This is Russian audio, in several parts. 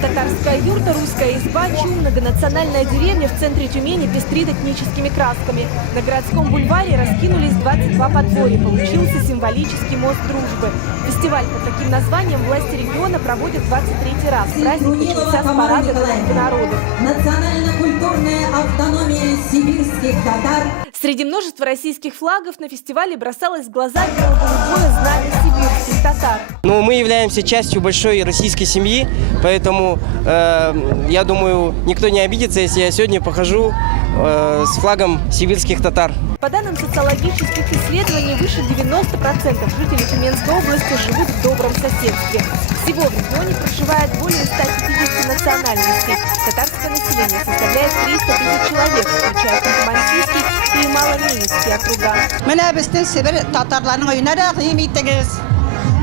Татарская юрта, русская изба, чум, многонациональная деревня в центре Тюмени пестрит этническими красками. На городском бульваре раскинулись 22 подворья. Получился символический мост дружбы. Фестиваль под таким названием власти региона проводят 23-й раз. Праздник начался с парада дружбы народов. Национально-культурная автономия сибирских татар. Среди множества российских флагов на фестивале бросалось в глаза бело-голубое знамя сибирских татар. Но мы являемся частью большой российской семьи, поэтому, я думаю, никто не обидится, если я сегодня похожу с флагом сибирских татар. По данным социологических исследований, выше 90% жителей Тюменской области живут в добром соседстве. Всего в регионе проживает более 150 национальностей. Татарское население составляет 300 тысяч человек, включая Ханты-Мансийский и Маломенецкий округа. Менә безнең Сибир татарларның өенә рәхим итегез.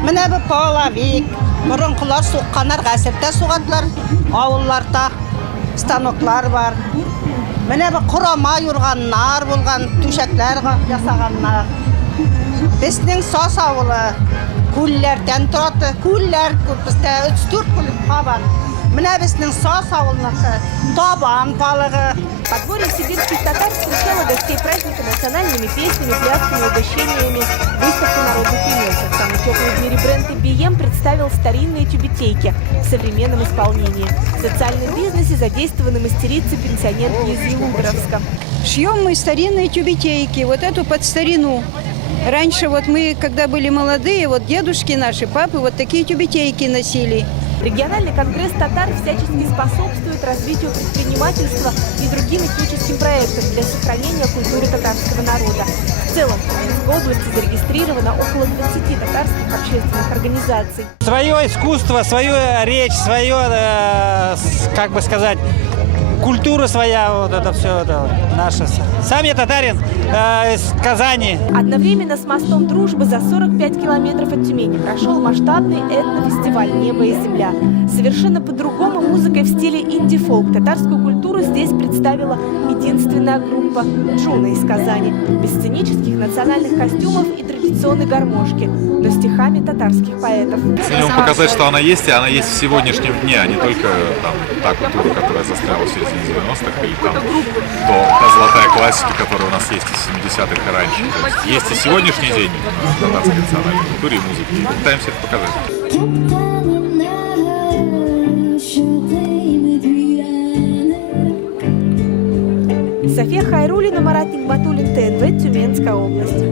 Менә бу Павловик, борынкылар сукканнар, гасырда сугадылар, авылларда станоклар бар. Менә бу корама юрганнар булган, түшәкләр ясаганнар. Безнең Сас авылы күлләрдән торады, күлләр күпстә 3-4 күл кабар. Менә безнең Сас авылныкы табан балыгы. Подворье сибирских татар встречало гостей праздника национальными песнями, плясками, угощениями. Выставка народных умельцев. Самый теплый в мире бренд IBM представил старинные тюбетейки в современном исполнении. В социальном бизнесе задействованы мастерицы-пенсионерки из Елугоровска. Шьем мы старинные тюбетейки, вот эту под старину. Раньше вот мы, когда были молодые, вот дедушки наши, папы, вот такие тюбетейки носили. Региональный конгресс татар всячески способствует развитию предпринимательства и другим этническим проектам для сохранения культуры татарского народа. В целом, в Тюменской области зарегистрировано около 20 татарских общественных организаций. Свое искусство, свою речь, свое, как бы сказать, культура своя, вот это все это наше. Сам я татарин из Казани. Одновременно с мостом дружбы за 45 километров от Тюмени прошел масштабный этнофестиваль «Небо и земля». Совершенно по-другому музыкой в стиле инди-фолк татарскую культуру здесь представила единственная группа «Джуна» из Казани. Без сценических национальных костюмов и традиционной гармошки, но стихами татарских поэтов. Хотим показать, что она есть, и она есть в сегодняшнем дне, а не только там, та культура, которая застряла в середине 90-х, или там та золотая классика, которая у нас есть из 70-х и раньше. То есть и сегодняшний день в татарской национальной культуре и музыке. И пытаемся это показать. София Хайруллина, Марат Нигматуллин, ТНВ, Тюменская область.